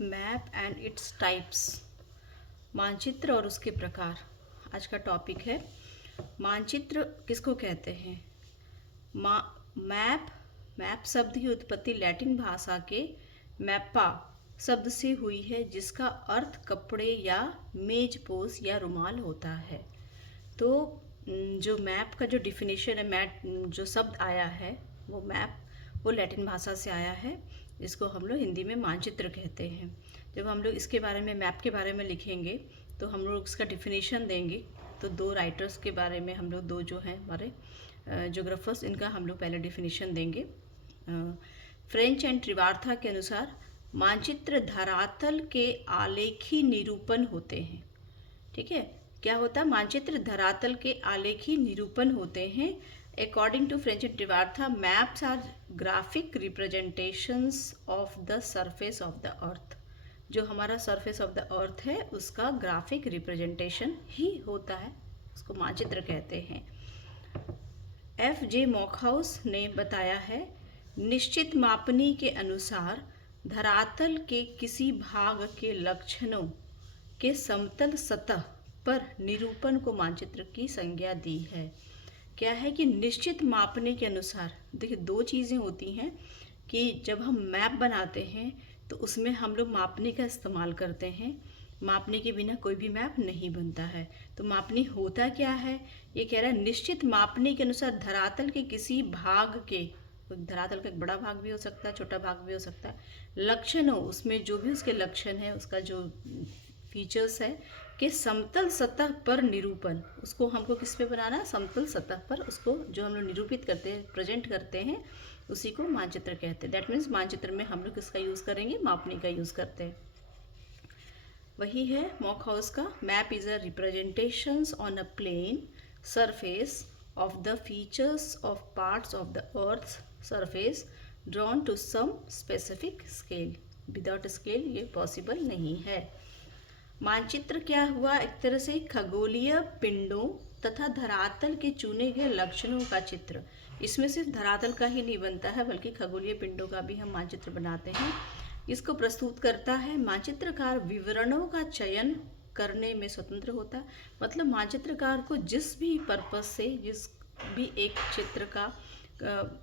Map and its types. मानचित्र और उसके प्रकार आज का टॉपिक है। मानचित्र किसको कहते हैं? मैप मैप शब्द की उत्पत्ति लैटिन भाषा के मैप्पा शब्द से हुई है, जिसका अर्थ कपड़े या मेजपोश या रुमाल होता है। तो जो मैप का जो डिफिनेशन है, मैप जो शब्द आया है वो मैप वो लैटिन भाषा से आया है, जिसको हम लोग हिंदी में मानचित्र कहते हैं। जब हम लोग इसके बारे में, मैप के बारे में लिखेंगे तो हम लोग इसका डिफिनेशन देंगे। तो दो राइटर्स के बारे में हम लोग, दो जो हैं हमारे ज्योग्राफर्स, इनका हम लोग पहले डिफिनेशन देंगे। फ्रेंच एंड ट्रिवार्था के अनुसार मानचित्र धरातल के आलेखी निरूपण होते हैं। ठीक है, क्या होता है? मानचित्र धरातल के आलेखी निरूपण होते हैं। According to French Trewartha, maps are graphic representations of the surface of the earth. जो हमारा सरफेस ऑफ द अर्थ है उसका ग्राफिक रिप्रेजेंटेशन ही होता है, उसको मानचित्र कहते हैं। F.J. मॉकहाउस ने बताया है, निश्चित मापनी के अनुसार धरातल के किसी भाग के लक्षणों के समतल सतह पर निरूपण को मानचित्र की संज्ञा दी है। क्या है कि निश्चित मापने के अनुसार, देखिए दो चीज़ें होती हैं कि जब हम मैप बनाते हैं तो उसमें हम लोग मापने का इस्तेमाल करते हैं। मापने के बिना कोई भी मैप नहीं बनता है। तो मापनी होता क्या है? ये कह रहा है निश्चित मापने के अनुसार धरातल के किसी भाग के, धरातल का एक बड़ा भाग भी हो सकता है, छोटा भाग भी हो सकता है, लक्षणों, उसमें जो भी उसके लक्षण है, उसका जो फीचर्स है, कि समतल सतह पर निरूपण, उसको हमको किस पे बनाना है? समतल सतह पर उसको जो हम लोग निरूपित करते हैं, प्रेजेंट करते हैं, उसी को मानचित्र कहते हैं। दैट मीन्स मानचित्र में हम लोग किसका यूज़ करेंगे? मापने का यूज़ करते हैं। वही है मॉकहाउस का, map is a representations on a plane surface of the features of parts of the earth surface drawn to some specific scale. Without scale ये पॉसिबल नहीं है। मानचित्र क्या हुआ? एक तरह से खगोलीय पिंडों तथा धरातल के चुने गए लक्षणों का चित्र। इसमें सिर्फ धरातल का ही नहीं बनता है, बल्कि खगोलीय पिंडों का भी हम मानचित्र बनाते हैं। इसको प्रस्तुत करता है। मानचित्रकार विवरणों का चयन करने में स्वतंत्र होता है। मतलब मानचित्रकार को जिस भी पर्पस से, जिस भी एक चित्र का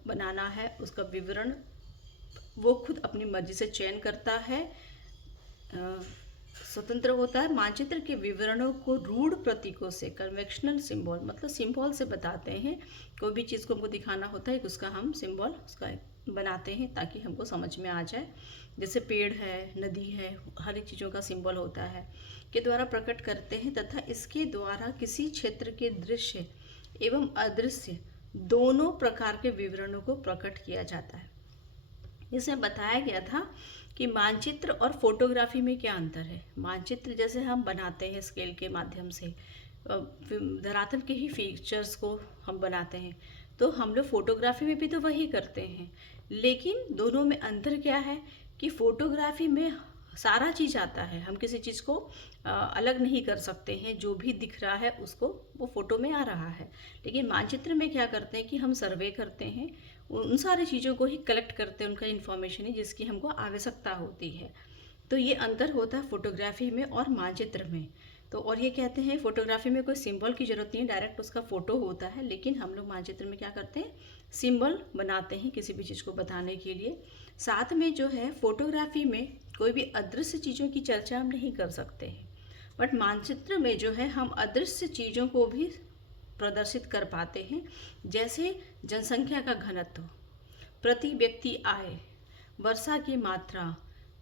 बनाना है, उसका विवरण वो खुद अपनी मर्जी से चयन करता है, स्वतंत्र होता है। मानचित्र के विवरणों को रूढ़ प्रतीकों से, कन्वेंशनल सिंबल, मतलब सिंबल से बताते हैं। कोई भी चीज़ को हमको दिखाना होता है, उसका हम सिंबल उसका बनाते हैं ताकि हमको समझ में आ जाए। जैसे पेड़ है, नदी है, हर एक चीज़ों का सिंबल होता है, के द्वारा प्रकट करते हैं, तथा इसके द्वारा किसी क्षेत्र के दृश्य एवं अदृश्य दोनों प्रकार के विवरणों को प्रकट किया जाता है। इसमें बताया गया था कि मानचित्र और फोटोग्राफी में क्या अंतर है। मानचित्र जैसे हम बनाते हैं स्केल के माध्यम से, धरातल के ही फीचर्स को हम बनाते हैं, तो हम लोग फोटोग्राफी में भी तो वही करते हैं। लेकिन दोनों में अंतर क्या है कि फोटोग्राफी में सारा चीज़ आता है, हम किसी चीज़ को अलग नहीं कर सकते हैं, जो भी दिख रहा है उसको वो फोटो में आ रहा है। लेकिन मानचित्र में क्या करते हैं कि हम सर्वे करते हैं, उन सारी चीज़ों को ही कलेक्ट करते हैं, उनका इन्फॉर्मेशन है जिसकी हमको आवश्यकता होती है। तो ये अंतर होता है फोटोग्राफी में और मानचित्र में। तो और ये कहते हैं फोटोग्राफी में कोई सिंबल की ज़रूरत नहीं है, डायरेक्ट उसका फ़ोटो होता है। लेकिन हम लोग मानचित्र में क्या करते हैं? सिंबल बनाते हैं किसी भी चीज़ को बताने के लिए। साथ में जो है फोटोग्राफी में कोई भी अदृश्य चीज़ों की चर्चा हम नहीं कर सकते हैं, बट मानचित्र में जो है हम अदृश्य चीज़ों को भी प्रदर्शित कर पाते हैं। जैसे जनसंख्या का घनत्व, प्रति व्यक्ति आय, वर्षा की मात्रा,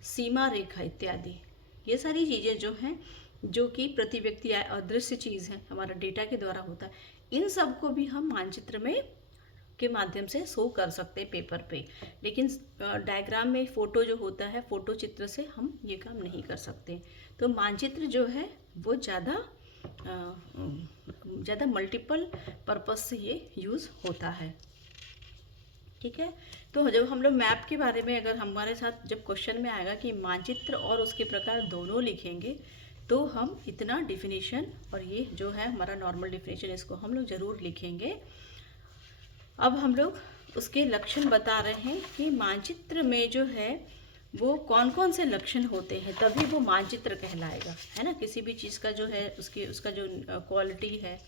सीमा रेखा इत्यादि। ये सारी चीज़ें जो हैं, जो कि प्रति व्यक्ति आय अदृश्य चीज़ है, हमारा डेटा के द्वारा होता है, इन सब को भी हम मानचित्र में के माध्यम से शो कर सकते हैं पेपर पे। लेकिन डायग्राम में फ़ोटो जो होता है, फ़ोटो चित्र से हम ये काम नहीं कर सकते। तो मानचित्र जो है वो ज़्यादा मल्टीपल पर्पस से ये यूज़ होता है। ठीक है, तो जब हम लोग मैप के बारे में, अगर हमारे साथ जब क्वेश्चन में आएगा कि मानचित्र और उसके प्रकार दोनों लिखेंगे, तो हम इतना डिफिनीशन और ये जो है हमारा नॉर्मल डिफिनीशन, इसको हम लोग ज़रूर लिखेंगे। अब हम लोग उसके लक्षण बता रहे हैं कि मानचित्र में जो है वो कौन कौन से लक्षण होते हैं, तभी वो मानचित्र कहलाएगा, है ना। किसी भी चीज़ का जो है उसका जो क्वालिटी है,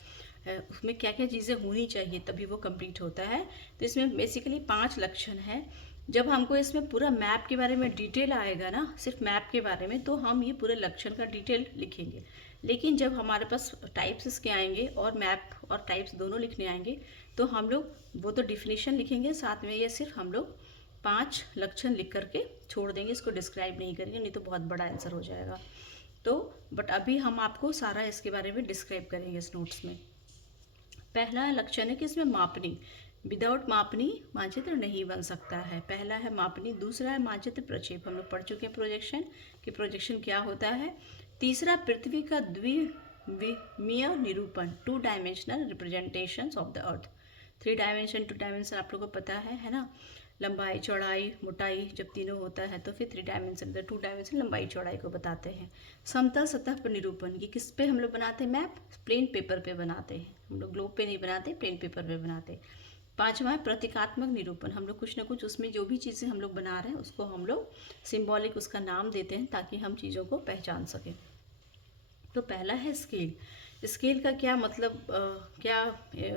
उसमें क्या क्या चीज़ें होनी चाहिए तभी वो कंप्लीट होता है। तो इसमें बेसिकली 5 लक्षण हैं। जब हमको इसमें पूरा मैप के बारे में डिटेल आएगा ना, सिर्फ मैप के बारे में, तो हम ये पूरे लक्षण का डिटेल लिखेंगे। लेकिन जब हमारे पास टाइप्स इसके आएंगे और मैप और टाइप्स दोनों लिखने आएंगे, तो हम लोग वो तो डिफिनीशन लिखेंगे, साथ में ये सिर्फ हम लोग 5 लक्षण लिख करके छोड़ देंगे, इसको डिस्क्राइब नहीं करेंगे, नहीं तो बहुत बड़ा आंसर हो जाएगा। तो बट अभी हम आपको सारा इसके बारे में डिस्क्राइब करेंगे इस नोट्स में। पहला लक्षण है कि इसमें मापनी, विदाउट मापनी मानचित्र नहीं बन सकता है। पहला है मापनी, दूसरा है मानचित्र प्रक्षेप, हम लोग पढ़ चुके हैं प्रोजेक्शन कि प्रोजेक्शन क्या होता है। तीसरा पृथ्वी का द्विविमीय निरूपण, 2 dimensional representations of the earth. 3 dimension 2 dimension आप लोगों को पता है ना, लंबाई चौड़ाई मोटाई जब तीनों होता है तो फिर 3 डायमेंशन, 2 डायमेंशन लंबाई चौड़ाई को बताते हैं। समतल सतह पर निरूपण, ये किस पे हम लोग बनाते हैं मैप, प्लेन पेपर पे बनाते हैं हम लोग, ग्लोब पे नहीं बनाते, प्लेन पेपर पे बनाते। पांचवा है प्रतीकात्मक निरूपण, हम लोग कुछ ना कुछ उसमें जो भी चीज़ें हम लोग बना रहे हैं उसको हम लोग सिंबॉलिक उसका नाम देते हैं ताकि हम चीज़ों को पहचान सकें। तो पहला है स्केल। स्केल का क्या मतलब, क्या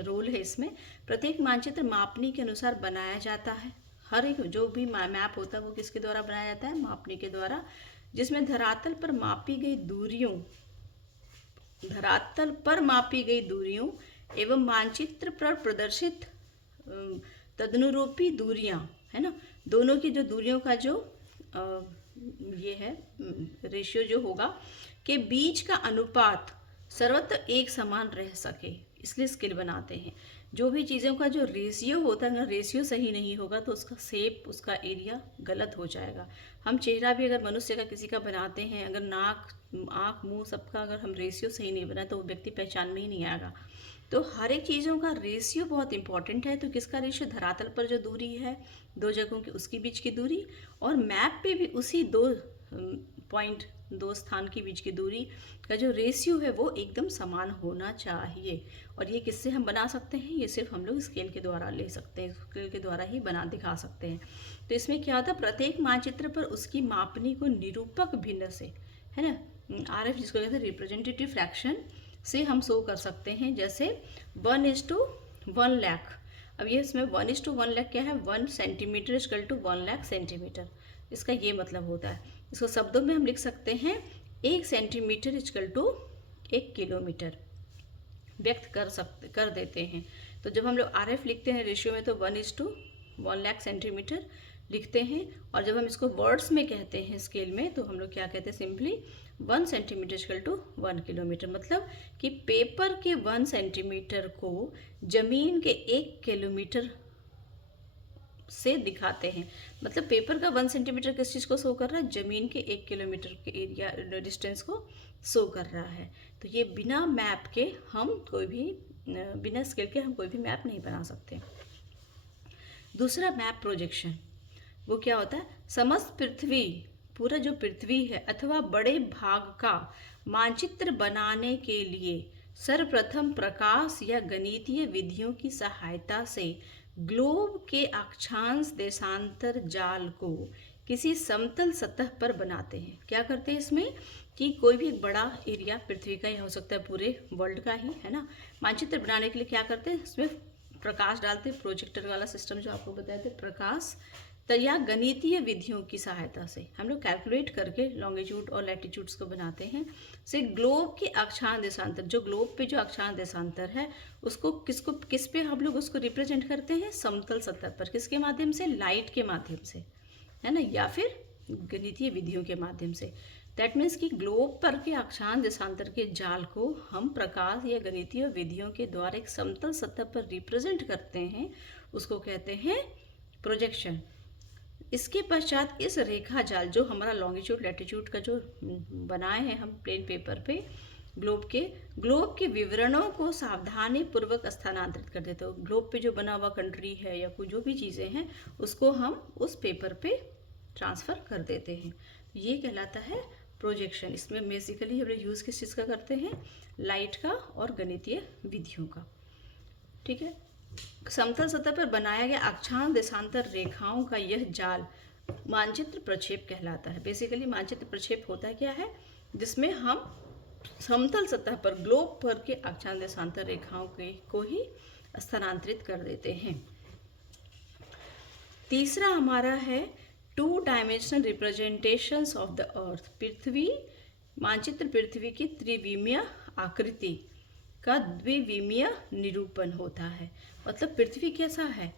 रोल है इसमें। प्रत्येक मानचित्र मापनी के अनुसार बनाया जाता है। हर एक जो भी मैप होता है वो किसके द्वारा बनाया जाता है, मापनी के द्वारा, जिसमें धरातल पर मापी गई दूरियों एवं मानचित्र पर प्रदर्शित तदनुरूपी दूरियां, है ना, दोनों की जो दूरियों का जो ये है रेशियो जो होगा के बीच का अनुपात सर्वत्र एक समान रह सके, इसलिए स्केल बनाते हैं। जो भी चीज़ों का जो रेशियो होता है, अगर रेशियो सही नहीं होगा तो उसका शेप, उसका एरिया गलत हो जाएगा। हम चेहरा भी अगर मनुष्य का किसी का बनाते हैं, अगर नाक आँख मुंह सबका अगर हम रेशियो सही नहीं बनाए तो वो व्यक्ति पहचान में ही नहीं आएगा। तो हर एक चीज़ों का रेशियो बहुत इंपॉर्टेंट है। तो किसका रेशियो, धरातल पर जो दूरी है 2 जगहों की उसके बीच की दूरी, और मैप पे भी उसी 2 स्थान के बीच की दूरी का जो रेशियो है वो एकदम समान होना चाहिए। और ये किससे हम बना सकते हैं, ये सिर्फ हम लोग स्केल के द्वारा ले सकते हैं, स्केल के द्वारा ही बना दिखा सकते हैं। तो इसमें क्या होता है, प्रत्येक मानचित्र पर उसकी मापनी को निरूपक भिन्न से, है ना, RF जिसको कहते हैं रिप्रेजेंटेटिव फ्रैक्शन से हम शो कर सकते हैं। जैसे 1:1 लाख, अब ये इसमें 1:1 लाख क्या है, 1 centimetre equal to 1 lakh centimetre, इसका ये मतलब होता है। इसको शब्दों में हम लिख सकते हैं 1 सेंटीमीटर इक्वल टू 1 किलोमीटर व्यक्त कर देते हैं। तो जब हम लोग RF लिखते हैं रेशियो में तो 1:1 लाख सेंटीमीटर लिखते हैं, और जब हम इसको वर्ड्स में कहते हैं स्केल में तो हम लोग क्या कहते हैं, simply 1 centimetre equal to 1 kilometre. मतलब कि पेपर के 1 सेंटीमीटर को जमीन के 1 किलोमीटर से दिखाते हैं। मतलब पेपर का 1 सेंटीमीटर किस चीज़ को शो कर रहा है, जमीन के 1 किलोमीटर के एरिया डिस्टेंस को शो कर रहा है। तो ये बिना मैप के हम कोई भी, बिना स्केल के हम कोई भी मैप नहीं बना सकते। दूसरा मैप प्रोजेक्शन, वो क्या होता है, समस्त पृथ्वी, पूरा जो पृथ्वी है अथवा बड़े भाग का मानचित्र बनाने के लिए सर्वप्रथम प्रकाश या गणितीय विधियों की सहायता से ग्लोब के अक्षांश देशांतर जाल को किसी समतल सतह पर बनाते हैं। क्या करते हैं इसमें कि कोई भी बड़ा एरिया पृथ्वी का ही हो सकता है, पूरे वर्ल्ड का ही, है ना, मानचित्र बनाने के लिए क्या करते हैं, इसमें प्रकाश डालते हैं, प्रोजेक्टर वाला सिस्टम जो आपको बताए थे, प्रकाश या गणितीय विधियों की सहायता से हम लोग कैलकुलेट करके लॉन्गिट्यूड और लैटिट्यूड्स को बनाते हैं। से ग्लोब के अक्षांश देशांतर, जो ग्लोब पे जो अक्षांश देशांतर है उसको किस पे हम लोग उसको रिप्रेजेंट करते हैं, समतल सतह पर, किसके माध्यम से, लाइट के माध्यम से, है ना, या फिर गणितीय विधियों के माध्यम से। दैट मीन्स कि ग्लोब पर के अक्षांश देशांतर के जाल को हम प्रकाश या गणितीय विधियों के द्वारा एक समतल सतह पर रिप्रेजेंट करते हैं, उसको कहते हैं प्रोजेक्शन। इसके पश्चात इस रेखा जाल, जो हमारा लॉन्गिट्यूड लैटिट्यूड का जो बनाए हैं हम प्लेन पेपर पे, ग्लोब के विवरणों को सावधानी पूर्वक स्थानांतरित कर देते हो। ग्लोब पे जो बना हुआ कंट्री है या कोई जो भी चीज़ें हैं उसको हम उस पेपर पे ट्रांसफ़र कर देते हैं। ये कहलाता है प्रोजेक्शन। इसमें बेसिकली हम यूज़ किस चीज़ का करते हैं, लाइट का और गणितीय विधियों का। ठीक है। समतल सतह पर बनाया गया अक्षांश देशांतर रेखाओं का यह जाल मानचित्र प्रक्षेप कहलाता है। बेसिकली मानचित्र प्रक्षेप होता क्या है, जिसमें हम समतल सतह पर ग्लोब पर के अक्षांश देशांतर रेखाओं को ही स्थानांतरित कर देते हैं। तीसरा हमारा है 2 dimensional representations of the earth. पृथ्वी मानचित्र पृथ्वी की त्रिविमीय आकृति का द्विविमीय निरूपण होता है। मतलब पृथ्वी कैसा है,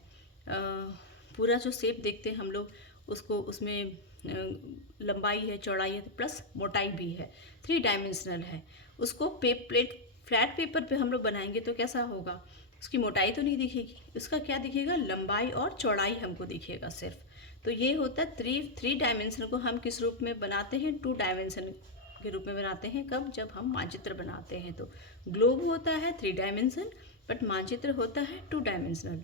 पूरा जो शेप देखते हैं हम लोग उसको, उसमें लंबाई है, चौड़ाई है, प्लस मोटाई भी है, 3 डायमेंशनल है। उसको फ्लैट पेपर पे हम लोग बनाएंगे तो कैसा होगा, उसकी मोटाई तो नहीं दिखेगी, उसका क्या दिखेगा, लंबाई और चौड़ाई हमको दिखेगा सिर्फ। तो ये होता है 3 डायमेंशन को हम किस रूप में बनाते हैं, 2 डायमेंशन के रूप में बनाते हैं। कब, जब हम मानचित्र बनाते हैं। तो ग्लोब होता है 3 डायमेंशन, बट मानचित्र होता है 2 डायमेंशनल।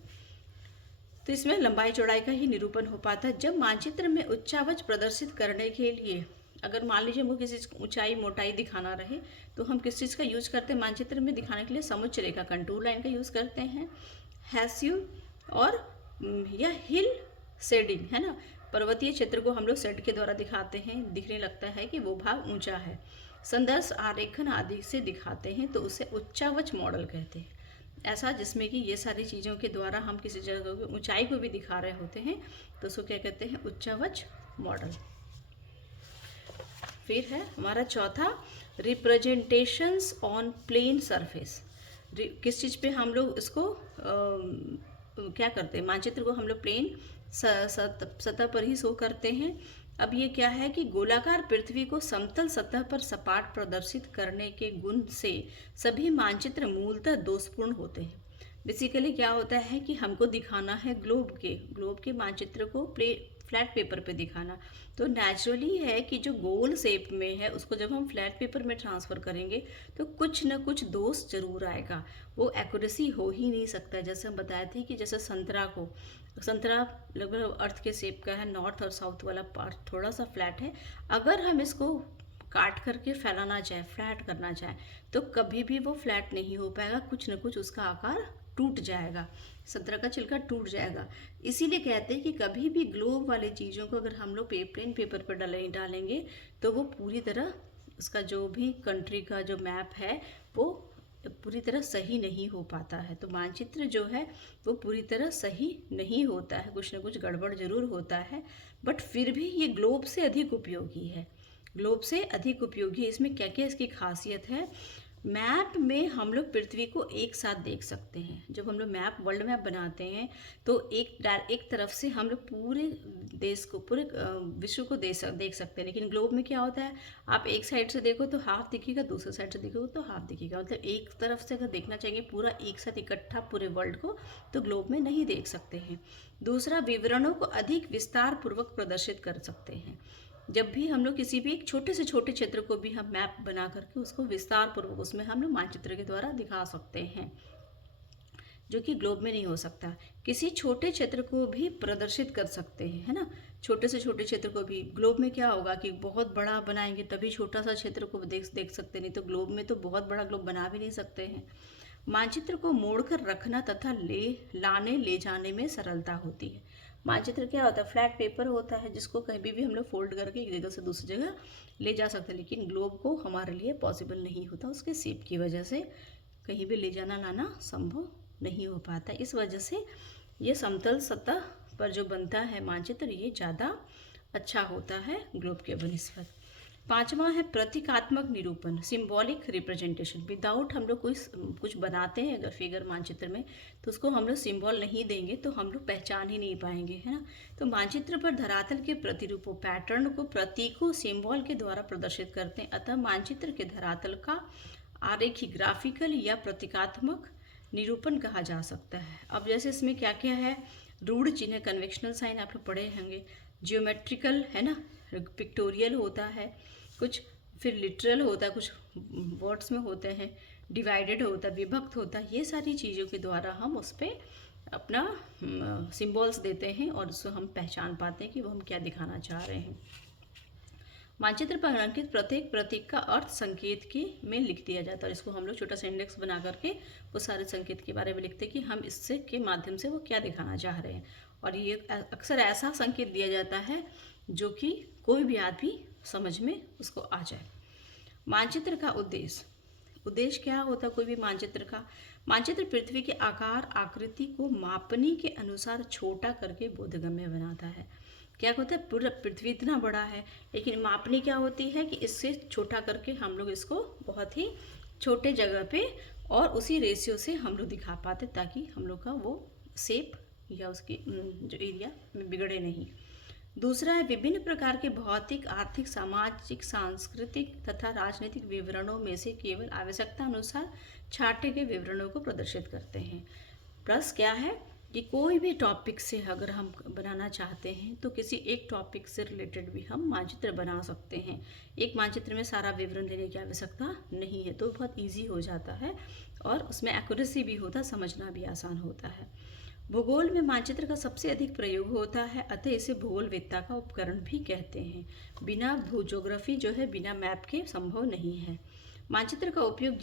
तो इसमें लंबाई चौड़ाई का ही निरूपण हो पाता है। जब मानचित्र में उच्चावच प्रदर्शित करने के लिए, अगर मान लीजिए हमको किसी ऊंचाई मोटाई दिखाना रहे, तो हम किस चीज़ का यूज करते हैं मानचित्र में दिखाने के लिए, समुच्च रेखा कंटूर लाइन का यूज करते हैं, हैस्यू और या हिल शेडिंग, है ना। पर्वतीय क्षेत्र को हम लोग शेड के द्वारा दिखाते हैं, दिखने लगता है कि वो भाग ऊंचा है। संदर्भ आरेखन आदि से दिखाते हैं तो उसे उच्चावच मॉडल कहते हैं। ऐसा जिसमें कि ये सारी चीज़ों के द्वारा हम किसी जगह की ऊंचाई को भी दिखा रहे होते हैं, तो उसको क्या कहते हैं, उच्चावच मॉडल। फिर है हमारा चौथा, रिप्रेजेंटेशंस ऑन प्लेन सरफेस। किस चीज़ पे हम लोग इसको क्या करते हैं, मानचित्र को हम लोग प्लेन सतह पर ही शो करते हैं। अब ये क्या है कि गोलाकार पृथ्वी को समतल सतह पर सपाट प्रदर्शित करने के गुण से सभी मानचित्र मूलतः दोषपूर्ण होते हैं। बेसिकली क्या होता है कि हमको दिखाना है ग्लोब के मानचित्र को फ्लैट पेपर पे दिखाना, तो नेचुरली है कि जो गोल शेप में है उसको जब हम फ्लैट पेपर में ट्रांसफ़र करेंगे तो कुछ न कुछ दोष जरूर आएगा, वो एक्यूरेसी हो ही नहीं सकता। जैसे हम बताए थे कि जैसे संतरा लगभग अर्थ के शेप का है, नॉर्थ और साउथ वाला पार्ट थोड़ा सा फ्लैट है। अगर हम इसको काट करके फैलाना चाहे, फ्लैट करना चाहे, तो कभी भी वो फ्लैट नहीं हो पाएगा, कुछ न कुछ उसका आकार टूट जाएगा, संतरा का छिलका टूट जाएगा। इसीलिए कहते हैं कि कभी भी ग्लोब वाली चीज़ों को अगर हम लोग प्लेन पेपर पर डालेंगे तो वो पूरी तरह, उसका जो भी कंट्री का जो मैप है वो पूरी तरह सही नहीं हो पाता है। तो मानचित्र जो है वो पूरी तरह सही नहीं होता है, कुछ ना कुछ गड़बड़ जरूर होता है, बट फिर भी ये ग्लोब से अधिक उपयोगी है। ग्लोब से अधिक उपयोगी इसमें क्या क्या इसकी खासियत है, मैप में हम लोग पृथ्वी को एक साथ देख सकते हैं। जब हम लोग वर्ल्ड मैप बनाते हैं तो एक तरफ से हम लोग पूरे देश को, पूरे विश्व को देख सकते हैं। लेकिन ग्लोब में क्या होता है, आप एक साइड से देखो तो हाफ दिखेगा, दूसरे साइड से देखो तो हाफ दिखेगा। मतलब एक तरफ से अगर देखना चाहिए पूरा एक साथ इकट्ठा पूरे वर्ल्ड को, तो ग्लोब में नहीं देख सकते हैं। दूसरा, विवरणों को अधिक विस्तार पूर्वक प्रदर्शित कर सकते हैं। जब भी हम लोग किसी भी एक छोटे से छोटे क्षेत्र को भी हम मैप बना करके उसको विस्तार पूर्वक उसमें हम लोग मानचित्र के द्वारा दिखा सकते हैं, जो कि ग्लोब में नहीं हो सकता। किसी छोटे क्षेत्र को भी प्रदर्शित कर सकते हैं, है ना। छोटे से छोटे क्षेत्र को भी, ग्लोब में क्या होगा कि बहुत बड़ा बनाएंगे तभी छोटा सा क्षेत्र को देख सकते, नहीं तो ग्लोब में तो बहुत बड़ा ग्लोब बना भी नहीं सकते हैं। मानचित्र को मोड़कर रखना तथा ले जाने में सरलता होती है। मानचित्र क्या होता है, फ्लैट पेपर होता है जिसको कहीं भी हम लोग फोल्ड करके एक जगह से दूसरी जगह ले जा सकते हैं, लेकिन ग्लोब को हमारे लिए पॉसिबल नहीं होता, उसके शेप की वजह से कहीं भी ले जाना लाना संभव नहीं हो पाता। इस वजह से ये समतल सतह पर जो बनता है मानचित्र, ये ज़्यादा अच्छा होता है ग्लोब के बनिस्पत। पांचवा है प्रतीकात्मक निरूपण, सिंबॉलिक रिप्रेजेंटेशन। विदाउट हम लोग कुछ बनाते हैं अगर फिगर मानचित्र में, तो उसको हम लोग सिंबल नहीं देंगे तो हम लोग पहचान ही नहीं पाएंगे, है ना। तो मानचित्र पर धरातल के प्रतिरूपों, पैटर्न को प्रतीकों, सिंबल के द्वारा प्रदर्शित करते हैं। अतः मानचित्र के धरातल का आरेखी, ग्राफिकल या प्रतीकात्मक निरूपण कहा जा सकता है। अब जैसे इसमें क्या क्या है, रूढ़ चिन्ह, कन्वेक्शनल साइन आप लोग पढ़े होंगे, जियोमेट्रिकल, है ना, पिक्टोरियल होता है कुछ, फिर लिटरल होता है, कुछ वर्ड्स में होते हैं, डिवाइडेड होता है, विभक्त होता है। ये सारी चीज़ों के द्वारा हम उस पर अपना सिंबल्स देते हैं और उसको हम पहचान पाते हैं कि वो हम क्या दिखाना चाह रहे हैं। मानचित्र पर अंकित प्रत्येक प्रतीक का अर्थ संकेत के में लिख दिया जाता है, और इसको हम लोग छोटा सा इंडेक्स बना करके वो सारे संकेत के बारे में लिखते हैं कि हम इससे के माध्यम से वो क्या दिखाना चाह रहे हैं। और ये अक्सर ऐसा संकेत दिया जाता है जो कि कोई भी आदमी समझ में उसको आ जाए। मानचित्र का उद्देश्य क्या होता है कोई भी मानचित्र का? मानचित्र पृथ्वी के आकार आकृति को मापने के अनुसार छोटा करके बोधगम्य बनाता है। क्या होता है, पूरा पृथ्वी इतना बड़ा है, लेकिन मापनी क्या होती है कि इससे छोटा करके हम लोग इसको बहुत ही छोटे जगह पे और उसी रेशियो से हम लोग दिखा पाते, ताकि हम लोग का वो शेप या उसकी जो एरिया में बिगड़े नहीं। दूसरा है विभिन्न प्रकार के भौतिक, आर्थिक, सामाजिक, सांस्कृतिक तथा राजनीतिक विवरणों में से केवल आवश्यकता अनुसार छाटे गए विवरणों को प्रदर्शित करते हैं। प्लस क्या है कि कोई भी टॉपिक से अगर हम बनाना चाहते हैं तो किसी एक टॉपिक से रिलेटेड भी हम मानचित्र बना सकते हैं। एक मानचित्र में सारा विवरण देने की आवश्यकता नहीं है, तो बहुत ईजी हो जाता है और उसमें एक्यूरेसी भी होता है, समझना भी आसान होता है। भूगोल में मानचित्र का सबसे अधिक प्रयोग होता है, अतः इसे भूगोलवेत्ता का उपकरण भी कहते हैं। बिना ज्योग्राफी जो है बिना मैप के संभव नहीं है। मानचित्र का उपयोग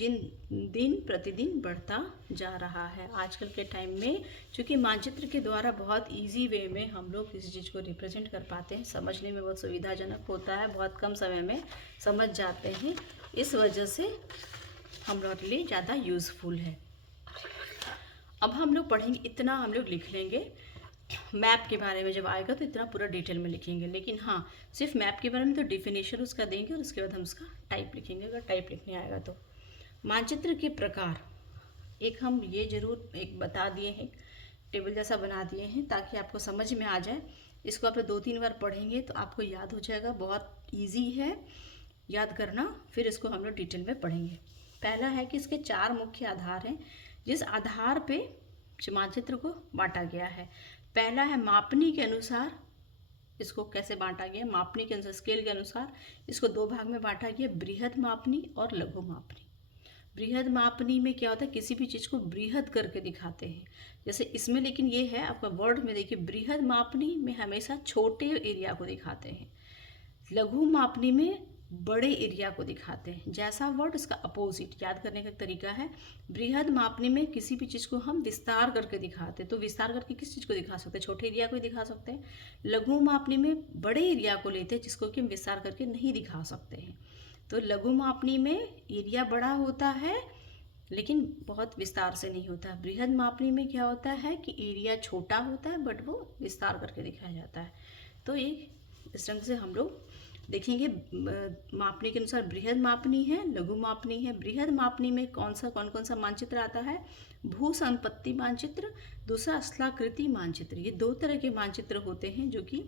दिन प्रतिदिन बढ़ता जा रहा है आजकल के टाइम में, क्योंकि मानचित्र के द्वारा बहुत इजी वे में हम लोग किसी चीज़ को रिप्रेजेंट कर पाते हैं, समझने में बहुत सुविधाजनक होता है, बहुत कम समय में समझ जाते हैं, इस वजह से हम लोग के लिए ज़्यादा यूज़फुल है। अब हम लोग पढ़ेंगे, इतना हम लोग लिख लेंगे, मैप के बारे में जब आएगा तो इतना पूरा डिटेल में लिखेंगे, लेकिन हाँ सिर्फ मैप के बारे में तो डिफिनेशन उसका देंगे और उसके बाद हम उसका टाइप लिखेंगे, अगर टाइप लिखने आएगा तो। मानचित्र के प्रकार, एक हम ये जरूर एक बता दिए हैं, टेबल जैसा बना दिए हैं ताकि आपको समझ में आ जाए। इसको आप 2-3 बार पढ़ेंगे तो आपको याद हो जाएगा, बहुत ईजी है याद करना। फिर इसको हम लोग डिटेल में पढ़ेंगे। पहला है कि इसके 4 मुख्य आधार हैं जिस आधार पे मानचित्र को बांटा गया है। पहला है मापनी के अनुसार, इसको कैसे बांटा गया, मापनी के अनुसार स्केल के अनुसार इसको 2 भाग में बांटा गया, बृहद मापनी और लघु मापनी। बृहद मापनी में क्या होता है, किसी भी चीज़ को बृहद करके दिखाते हैं, जैसे इसमें, लेकिन ये है आपका वर्ड में देखिए, बृहद मापनी में हमेशा छोटे एरिया को दिखाते हैं, लघु मापनी में बड़े एरिया को दिखाते हैं। जैसा वर्ड उसका अपोजिट याद करने का तरीका है। बृहद मापनी में किसी भी चीज़ को हम विस्तार करके दिखाते हैं, तो विस्तार करके किस चीज़ को दिखा सकते हैं, छोटे एरिया को ही दिखा सकते हैं। लघु मापनी में बड़े एरिया को लेते हैं जिसको कि हम विस्तार करके नहीं दिखा सकते हैं। तो लघु मापनी में एरिया बड़ा होता है लेकिन बहुत विस्तार से नहीं होता है। बृहद मापनी में क्या होता है कि एरिया छोटा होता है बट वो विस्तार करके दिखाया जाता है। तो ये इस ढंग से हम लोग देखेंगे। मापनी के अनुसार बृहद मापनी है, लघु मापनी है। बृहद मापनी में कौन कौन सा मानचित्र आता है, भू संपत्ति मानचित्र, दूसरा स्थलाकृति मानचित्र। ये 2 तरह के मानचित्र होते हैं जो कि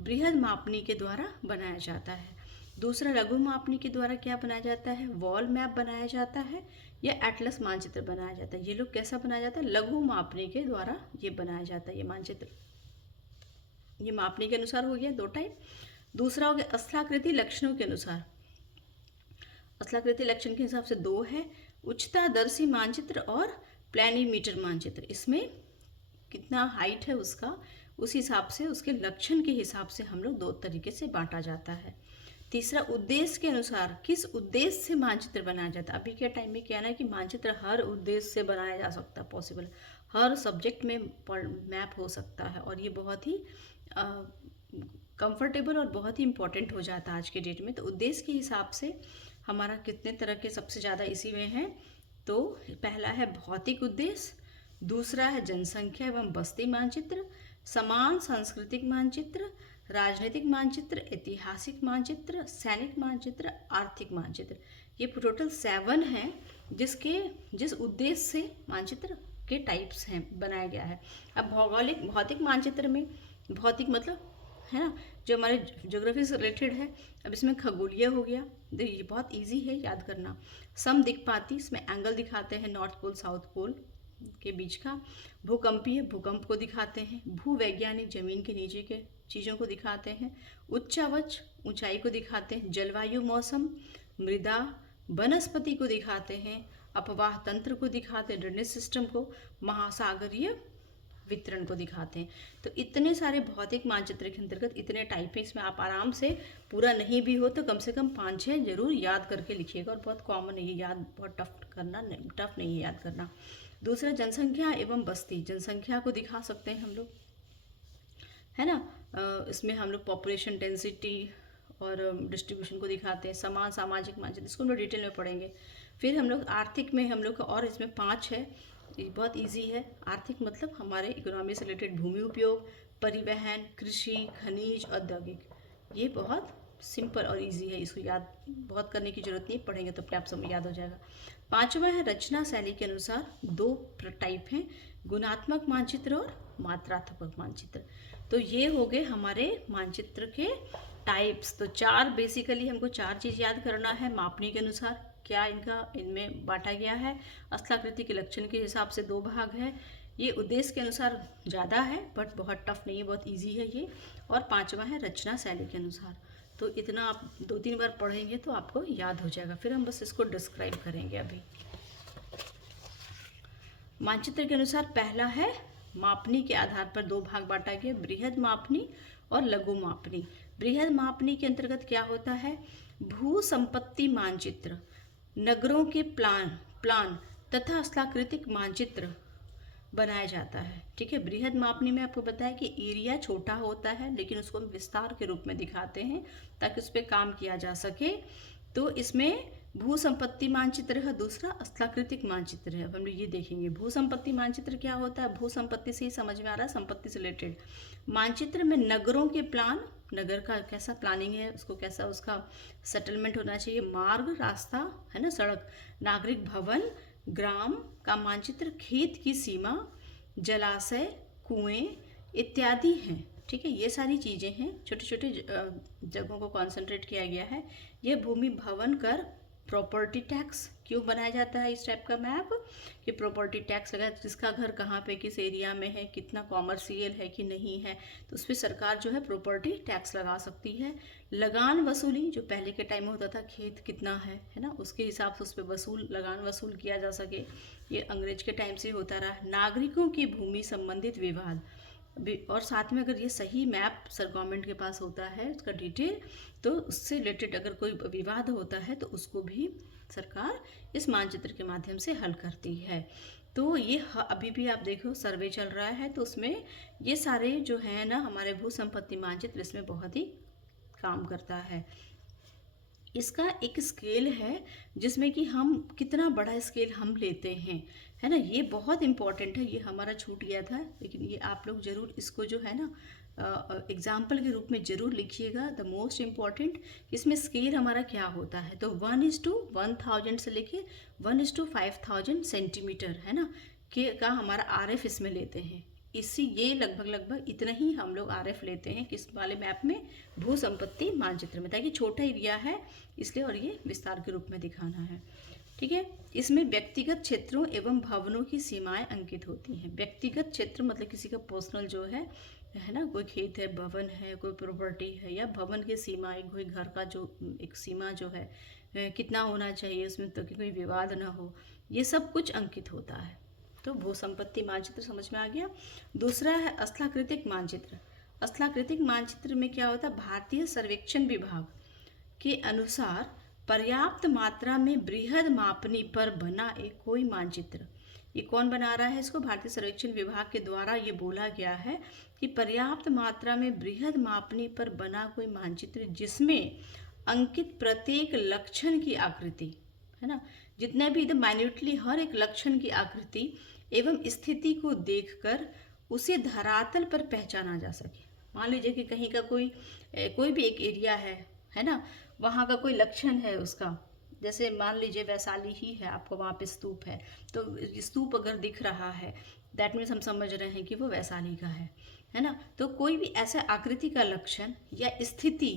बृहद मापनी के द्वारा बनाया जाता है। दूसरा लघु मापनी के द्वारा क्या बनाया जाता है, वॉल मैप बनाया जाता है या एटलस मानचित्र बनाया जाता है। ये लोग कैसा बनाया जाता है, लघु मापनी के द्वारा ये बनाया जाता है ये मानचित्र। ये मापनी के अनुसार हो गया 2 टाइप। दूसरा हो गया स्थलाकृति लक्षणों के अनुसार। स्थलाकृति लक्षण के हिसाब से 2 है, उच्चतादर्शी मानचित्र और प्लैनीमीटर मानचित्र। इसमें कितना हाइट है उसका, उस हिसाब से उसके लक्षण के हिसाब से हम लोग 2 तरीके से बांटा जाता है। तीसरा उद्देश्य के अनुसार, किस उद्देश्य से मानचित्र बनाया जाता है। अभी के टाइम में क्या है ना कि मानचित्र हर उद्देश्य से बनाया जा सकता है, पॉसिबल, हर सब्जेक्ट में मैप हो सकता है और ये बहुत ही कंफर्टेबल और बहुत ही इंपॉर्टेंट हो जाता है आज के डेट में। तो उद्देश्य के हिसाब से हमारा कितने तरह के सबसे ज़्यादा इसी में है, तो पहला है भौतिक उद्देश्य, दूसरा है जनसंख्या एवं बस्ती मानचित्र, समान सांस्कृतिक मानचित्र, राजनीतिक मानचित्र, ऐतिहासिक मानचित्र, सैनिक मानचित्र, आर्थिक मानचित्र। ये टोटल 7 हैं जिस उद्देश्य से मानचित्र के टाइप्स हैं बनाया गया है। अब भौतिक मानचित्र में, भौतिक मतलब है ना जो हमारे ज्योग्राफी से रिलेटेड है। अब इसमें खगोलीय हो गया, ये बहुत इजी है याद करना। समदिक्पाती, इसमें एंगल दिखाते हैं नॉर्थ पोल साउथ पोल के बीच का। भूकंपीय, भूकंप को दिखाते हैं। भूवैज्ञानिक, जमीन के नीचे के चीज़ों को दिखाते हैं। उच्चावच, ऊंचाई को दिखाते हैं। जलवायु, मौसम, मृदा, वनस्पति को दिखाते हैं। अपवाह तंत्र को दिखाते हैं, ड्रेनेज सिस्टम को, महासागरीय वितरण को दिखाते हैं। तो इतने सारे भौतिक मानचित्र के अंतर्गत इतने टाइप है, इसमें आप आराम से पूरा नहीं भी हो तो कम से कम 5-6 जरूर याद करके लिखिएगा। और बहुत कॉमन है ये याद, बहुत टफ नहीं है याद करना। दूसरा जनसंख्या एवं बस्ती, जनसंख्या को दिखा सकते हैं हम लोग। है ना। इसमें हम लोग पॉपुलेशन डेंसिटी और डिस्ट्रीब्यूशन को दिखाते हैं। समान सामाजिक मानचित्र, इसको हम लोग डिटेल में पढ़ेंगे। फिर हम लोग आर्थिक में हम लोग का, और इसमें 5 है, ये बहुत इजी है। आर्थिक मतलब हमारे इकोनॉमी से रिलेटेड भूमि उपयोग, परिवहन, कृषि, खनिज, औद्योगिक। ये बहुत सिंपल और इजी है, इसको याद बहुत करने की जरूरत नहीं, पढ़ेंगे तो अपने आप समझ याद हो जाएगा। 5वां है रचना शैली के अनुसार 2 टाइप हैं, गुणात्मक मानचित्र और मात्रात्मक मानचित्र। तो ये हो गए हमारे मानचित्र के टाइप्स। तो 4 बेसिकली हमको 4 चीज़ याद करना है। मापनी के अनुसार क्या इनमें बांटा गया है, स्थलाकृति के लक्षण के हिसाब से 2 भाग है। ये उद्देश्य के अनुसार ज़्यादा है बट बहुत टफ नहीं है, बहुत इजी है ये। और 5वां है रचना शैली के अनुसार। तो इतना आप 2-3 बार पढ़ेंगे तो आपको याद हो जाएगा। फिर हम बस इसको डिस्क्राइब करेंगे अभी। मानचित्र के अनुसार पहला है मापनी के आधार पर 2 भाग बांटा गया, बृहद मापनी और लघु मापनी। बृहद मापनी के अंतर्गत क्या होता है, भू संपत्ति मानचित्र, नगरों के प्लान तथा स्थलाकृतिक मानचित्र बनाया जाता है। ठीक है, बृहद मापनी में आपको बताया कि एरिया छोटा होता है लेकिन उसको हम विस्तार के रूप में दिखाते हैं ताकि उस पर काम किया जा सके। तो इसमें भू संपत्ति मानचित्र है, दूसरा स्थलाकृतिक मानचित्र है। अब हम लोग ये देखेंगे भू संपत्ति मानचित्र क्या होता है। भू संपत्ति से ही समझ में आ रहा है, संपत्ति से रिलेटेड। मानचित्र में नगरों के प्लान, नगर का कैसा प्लानिंग है, उसको कैसा उसका सेटलमेंट होना चाहिए, मार्ग रास्ता है ना, सड़क, नागरिक भवन, ग्राम का मानचित्र, खेत की सीमा, जलाशय, कुएं इत्यादि हैं। ठीक है, ये सारी चीज़ें हैं, छोटे छोटे जगहों को कॉन्सेंट्रेट किया गया है। ये भूमि, भवन, कर, प्रॉपर्टी टैक्स क्यों बनाया जाता है इस टाइप का मैप, कि प्रॉपर्टी टैक्स लगा, जिसका घर कहाँ पे किस एरिया में है, कितना कॉमर्शियल है कि नहीं है, तो उस पर सरकार जो है प्रॉपर्टी टैक्स लगा सकती है। लगान वसूली, जो पहले के टाइम में होता था, खेत कितना है ना, उसके हिसाब से उस पर लगान वसूल किया जा सके, ये अंग्रेज के टाइम से होता रहा। नागरिकों की भूमि संबंधित विवाद, और साथ में अगर ये सही मैप सर गवर्नमेंट के पास होता है उसका डिटेल, तो उससे रिलेटेड अगर कोई विवाद होता है तो उसको भी सरकार इस मानचित्र के माध्यम से हल करती है। तो ये अभी भी आप देखो सर्वे चल रहा है, तो उसमें ये सारे जो है ना हमारे भू संपत्ति मानचित्र इसमें बहुत ही काम करता है। इसका एक स्केल है जिसमें कि हम कितना बड़ा स्केल हम लेते हैं, है ना, ये बहुत इंपॉर्टेंट है। ये हमारा छूट गया था, लेकिन ये आप लोग जरूर इसको जो है ना एग्जाम्पल के रूप में ज़रूर लिखिएगा। द मोस्ट इम्पॉर्टेंट, इसमें स्केल हमारा क्या होता है, तो 1:1000 से लेके 1:5000 सेंटीमीटर है ना का हमारा RF इसमें लेते हैं। ये लगभग इतना ही हम लोग RF लेते हैं किस वाले मैप में, भू संपत्ति मानचित्र में, ताकि छोटा एरिया है इसलिए, और ये विस्तार के रूप में दिखाना है। ठीक है, इसमें व्यक्तिगत क्षेत्रों एवं भवनों की सीमाएं अंकित होती हैं। व्यक्तिगत क्षेत्र मतलब किसी का पर्सनल जो है ना, कोई खेत है, भवन है, कोई प्रॉपर्टी है, या भवन की सीमाएं, कोई घर का जो एक सीमा जो है कितना होना चाहिए उसमें, तो कि कोई विवाद ना हो, ये सब कुछ अंकित होता है। तो भू संपत्ति मानचित्र समझ में आ गया। दूसरा है स्थलाकृतिक मानचित्र। स्थलाकृतिक मानचित्र में क्या होता है, भारतीय सर्वेक्षण विभाग के अनुसार पर्याप्त मात्रा में बृहद मापनी पर बना एक कोई मानचित्र। ये कौन बना रहा है इसको, भारतीय सर्वेक्षण विभाग के द्वारा ये बोला गया है कि पर्याप्त मात्रा में बृहद मापनी पर बना कोई मानचित्र जिसमें अंकित प्रत्येक लक्षण की आकृति है ना, जितने भी एकदम माइन्यूटली हर एक लक्षण की आकृति एवं स्थिति को देखकर उसे धरातल पर पहचाना जा सके। मान लीजिए कि कहीं का कोई भी एक एरिया है ना, वहाँ का कोई लक्षण है उसका, जैसे मान लीजिए वैशाली ही है, आपको वहाँ पे स्तूप है, तो स्तूप अगर दिख रहा है दैट मीन्स हम समझ रहे हैं कि वो वैशाली का है ना। तो कोई भी ऐसा आकृति का लक्षण या स्थिति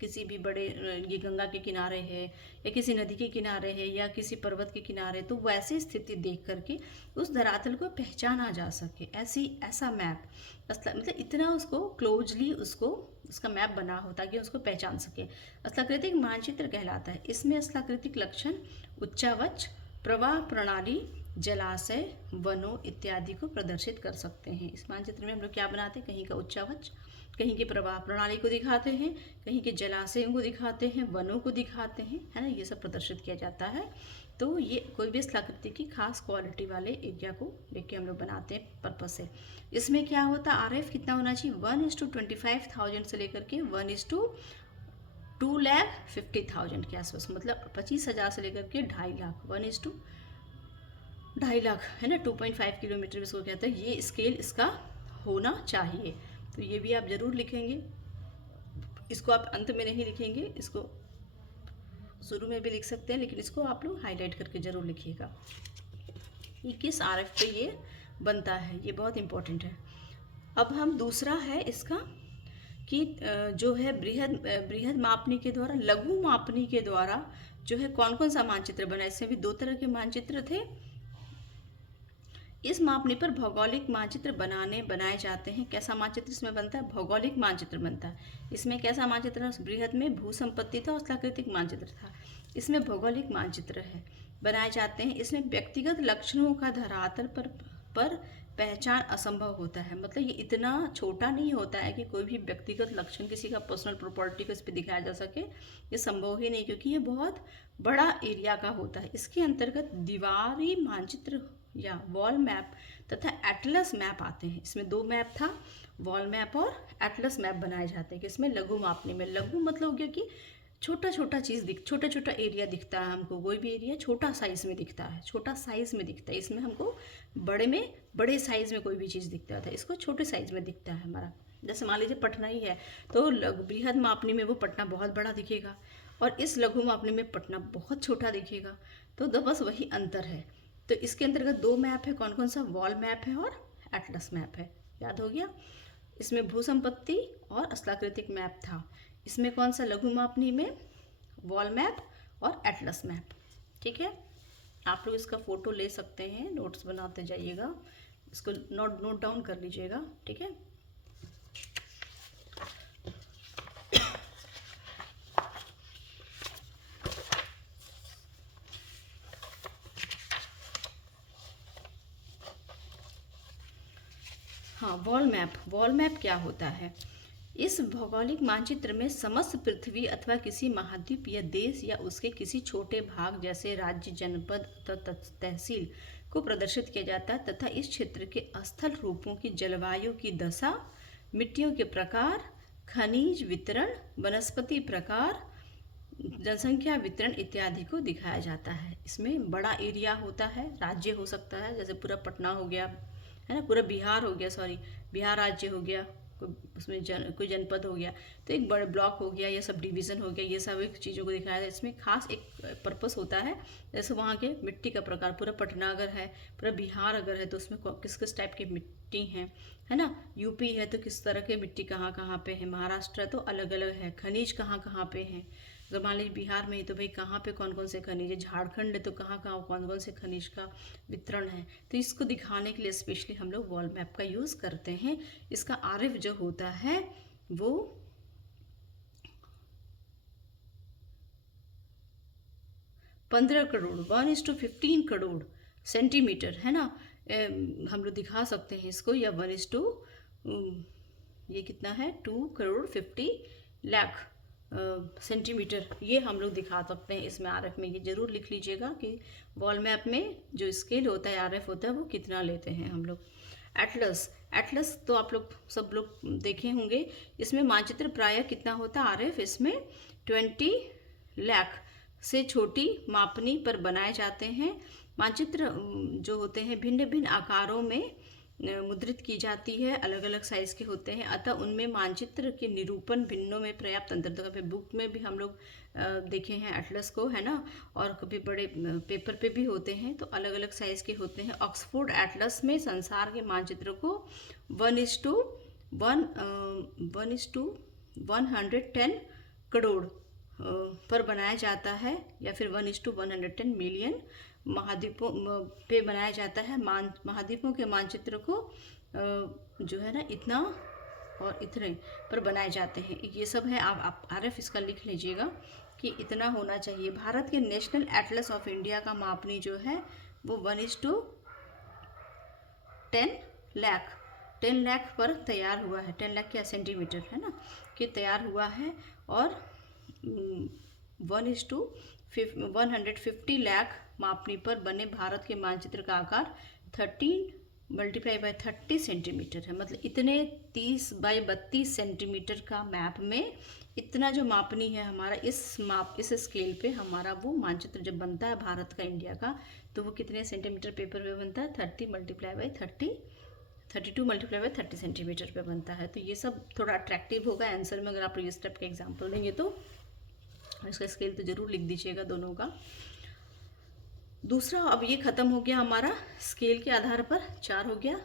किसी भी बड़े, ये गंगा के किनारे है या किसी नदी के किनारे है या किसी पर्वत के किनारे, तो वैसी स्थिति देख करके उस धरातल को पहचाना जा सके, ऐसा मैप मतलब इतना उसको क्लोजली उसका मैप बना हो ताकि उसको पहचान सके, स्थलाकृतिक मानचित्र कहलाता है। इसमें स्थलाकृतिक लक्षण उच्चावच, प्रवाह प्रणाली, जलाशय, वनों इत्यादि को प्रदर्शित कर सकते हैं। इस मानचित्र में हम लोग क्या बनाते हैं, कहीं का उच्चावच, कहीं के प्रवाह प्रणाली को दिखाते हैं, कहीं के जलाशयों को दिखाते हैं, वनों को दिखाते हैं, है ना, ये सब प्रदर्शित किया जाता है। तो ये कोई भी स्थलाकृति की खास क्वालिटी वाले एरिया को लेके हम लोग बनाते हैं पर्पज से। इसमें क्या होता है, RF कितना होना चाहिए, 1:25,000 से लेकर के 1:250,000 के आसपास, मतलब 25,000 से लेकर के 2.5 लाख, 1:2.5 लाख, है ना, 2.5 किलोमीटर इसको कहते हैं, ये स्केल इसका होना चाहिए। तो ये भी आप ज़रूर लिखेंगे, इसको आप अंत में नहीं लिखेंगे, इसको शुरू में भी लिख सकते हैं, लेकिन इसको आप लोग हाईलाइट करके ज़रूर लिखिएगा ये किस RF पे ये बनता है, ये बहुत इम्पोर्टेंट है। अब हम दूसरा है इसका कि जो है बृहद मापनी के द्वारा, लघु मापनी के द्वारा जो है कौन कौन सा मानचित्र बना। इसमें भी 2 तरह के मानचित्र थे। इस मापनी पर भौगोलिक मानचित्र बनाए जाते हैं। कैसा मानचित्र इसमें बनता है, भौगोलिक मानचित्र बनता है। इसमें कैसा मानचित्र, बृहद में भू संपत्ति था और स्थलाकृतिक मानचित्र था, इसमें भौगोलिक मानचित्र है, बनाए जाते हैं। इसमें व्यक्तिगत लक्षणों का धरातल पर पहचान असंभव होता है, मतलब ये इतना छोटा नहीं होता है कि कोई भी व्यक्तिगत लक्षण किसी का पर्सनल प्रॉपर्टी को इस पर दिखाया जा सके, ये संभव ही नहीं, क्योंकि ये बहुत बड़ा एरिया का होता है। इसके अंतर्गत दीवारी मानचित्र या वॉल मैप तथा एटलस मैप आते हैं। इसमें 2 मैप था, वॉल मैप और एटलस मैप बनाए जाते हैं कि इसमें लघु मापनी में, लघु मतलब हो गया कि छोटा छोटा एरिया दिखता है हमको, कोई भी एरिया छोटा साइज में दिखता है, छोटा साइज में दिखता है। इसमें हमको बड़े साइज में कोई भी चीज़ दिखता था, इसको छोटे साइज में दिखता है हमारा। जैसे मान लीजिए पटना ही है, तो बृहद मापनी में वो पटना बहुत बड़ा दिखेगा और इस लघु मापनी में पटना बहुत छोटा दिखेगा। तो बस वही अंतर है। तो इसके अंतर्गत 2 मैप है, कौन कौन सा, वॉल मैप है और एटलस मैप है, याद हो गया। इसमें भू संपत्ति और स्थलाकृतिक मैप था। इसमें कौन सा, लघु मापनी में वॉल मैप और एटलस मैप। ठीक है, आप लोग इसका फोटो ले सकते हैं, नोट्स बनाते जाइएगा, इसको नोट डाउन कर लीजिएगा। ठीक है, हाँ, वॉल मैप क्या होता है। इस भौगोलिक मानचित्र में समस्त पृथ्वी अथवा किसी महाद्वीप या देश या उसके किसी छोटे भाग जैसे राज्य, जनपद अथवा तहसील को प्रदर्शित किया जाता है तथा इस क्षेत्र के स्थल रूपों की, जलवायु की दशा, मिट्टियों के प्रकार, खनिज वितरण, वनस्पति प्रकार, जनसंख्या वितरण इत्यादि को दिखाया जाता है। इसमें बड़ा एरिया होता है, राज्य हो सकता है, जैसे पूरा पटना हो गया, है ना, पूरा बिहार हो गया, बिहार राज्य हो गया, उसमें कोई जनपद हो गया, तो एक बड़ा ब्लॉक हो गया, ये सब डिवीज़न हो गया, ये सब एक चीज़ों को दिखाया जाता है। इसमें खास एक पर्पस होता है, जैसे वहाँ के मिट्टी का प्रकार, पूरा पटना अगर है, पूरा बिहार अगर है, तो उसमें किस किस टाइप की मिट्टी है ना, यूपी है तो किस तरह की मिट्टी कहाँ कहाँ पे है, महाराष्ट्र है तो अलग अलग है, खनिज कहाँ कहाँ पे हैं। अगर मान लीजिए बिहार में ही तो भाई कहाँ पे कौन कौन से खनिज है, झारखंड है तो कहाँ कहाँ कौन कौन से खनिज का वितरण है। तो इसको दिखाने के लिए स्पेशली हम लोग वॉल मैप का यूज़ करते हैं। इसका RF जो होता है वो 15 करोड़ 1:15 करोड़ सेंटीमीटर, है ना, हम लोग दिखा सकते हैं इसको, या 1:, ये कितना है, 2 करोड़ 50 लाख सेंटीमीटर, ये हम लोग दिखा सकते हैं इसमें RF में। ये जरूर लिख लीजिएगा कि वॉल मैप में जो स्केल होता है, RF होता है, वो कितना लेते हैं हम लोग। एटलस तो आप लोग सब लोग देखे होंगे। इसमें मानचित्र प्रायः कितना होता है RF, इसमें 20 लाख से छोटी मापनी पर बनाए जाते हैं। मानचित्र जो होते हैं भिन्न भिन्न आकारों में मुद्रित की जाती है, अलग अलग साइज के होते हैं, अतः उनमें मानचित्र के निरूपण भिन्नों में पर्याप्त अंतर। तो कभी बुक में भी हम लोग देखे हैं एटलस को, है ना, और कभी बड़े पेपर पे भी होते हैं, तो अलग अलग साइज के होते हैं। ऑक्सफोर्ड एटलस में संसार के मानचित्र को 1:110 करोड़ पर बनाया जाता है, या फिर 1:110 मिलियन महाद्वीपों पे बनाया जाता है। महाद्वीपों के मानचित्र को जो है ना इतना और इतने पर बनाए जाते हैं। ये सब है, आप RF इसका लिख लीजिएगा कि इतना होना चाहिए। भारत के नेशनल एटलस ऑफ इंडिया का मापनी जो है वो 1:10 लाख 10 लाख पर तैयार हुआ है, 10 लाख क्या सेंटीमीटर है ना कि तैयार हुआ है, और 1:150 लाख मापनी पर बने भारत के मानचित्र का आकार 13 × 30 सेंटीमीटर है। मतलब इतने 30 × 32 सेंटीमीटर का मैप में इतना जो मापनी है हमारा, इस स्केल पे हमारा वो मानचित्र जब बनता है भारत का, इंडिया का, तो वो कितने सेंटीमीटर पेपर पे बनता है? 32 × 30 सेंटीमीटर पे बनता है। तो ये सब थोड़ा अट्रैक्टिव होगा आंसर में, अगर आप इस टाइप का एग्जाम्पल देंगे तो इसका स्केल तो जरूर लिख दीजिएगा दोनों का। दूसरा, अब ये खत्म हो गया हमारा स्केल के आधार पर, 4 हो गया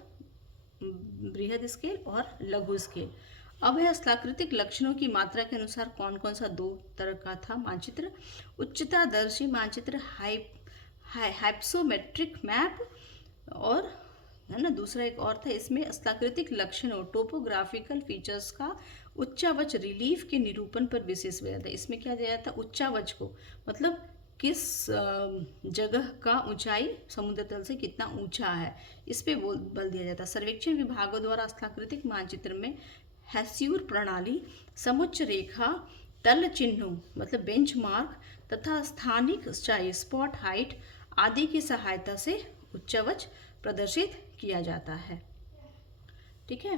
बृहद स्केल और लघु स्केल। अब है स्थलाकृतिक लक्षणों की मात्रा के अनुसार कौन कौन सा 2 तरह का था मानचित्र। उच्चतादर्शी मानचित्र, हाइप्सोमेट्रिक मैप, और है ना दूसरा एक और था, इसमें स्थलाकृतिक लक्षणों टोपोग्राफिकल फीचर्स का उच्चावच रिलीफ के निरूपण पर विशेष बल था। इसमें क्या दिया था? उच्चावच को, मतलब किस जगह का ऊंचाई समुद्र तल से कितना ऊंचा है, इस पे बल दिया जाता है। सर्वेक्षण विभागों द्वारा स्थलाकृतिक मानचित्र में हैस्यूर प्रणाली, समुच्च रेखा, तल चिन्हों मतलब बेंचमार्क तथा स्थानिक ऊंचाई स्पॉट हाइट आदि की सहायता से उच्चावच प्रदर्शित किया जाता है। ठीक है,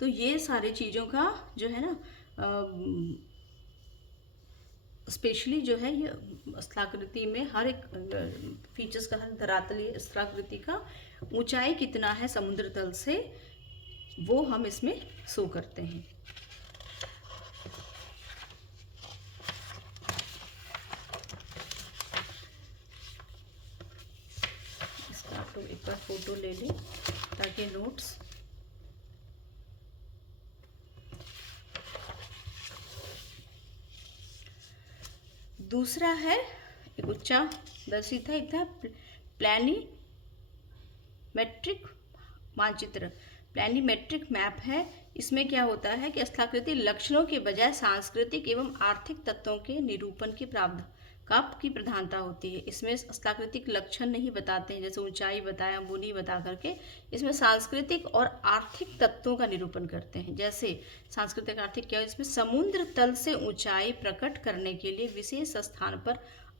तो ये सारी चीज़ों का जो है ना स्पेशली जो है ये स्थलाकृति में हर एक फीचर्स का, हर धरातलीय स्थलाकृति का ऊंचाई कितना है समुद्र तल से, वो हम इसमें शो करते हैं। इसका आप लोग एक बार फोटो ले लें ताकि नोट्स दूसरा है एक उच्चादर्शी था, एक था प्लानीमेट्रिक मानचित्र, प्लानीमेट्रिक मैप है। इसमें क्या होता है कि स्थलाकृति लक्षणों के बजाय सांस्कृतिक एवं आर्थिक तत्वों के निरूपण की की प्रधानता होती है। इसमें स्थलाकृतिक लक्षण नहीं बताते हैं, जैसे ऊंचाई बताया वो नहीं बता करके, इसमें सांस्कृतिक और आर्थिक तत्वों का निरूपण करते हैं। जैसे सांस्कृतिक आर्थिक क्या है, इसमें समुद्र तल से ऊंचाई प्रकट करने के लिए विशेष स्थान पर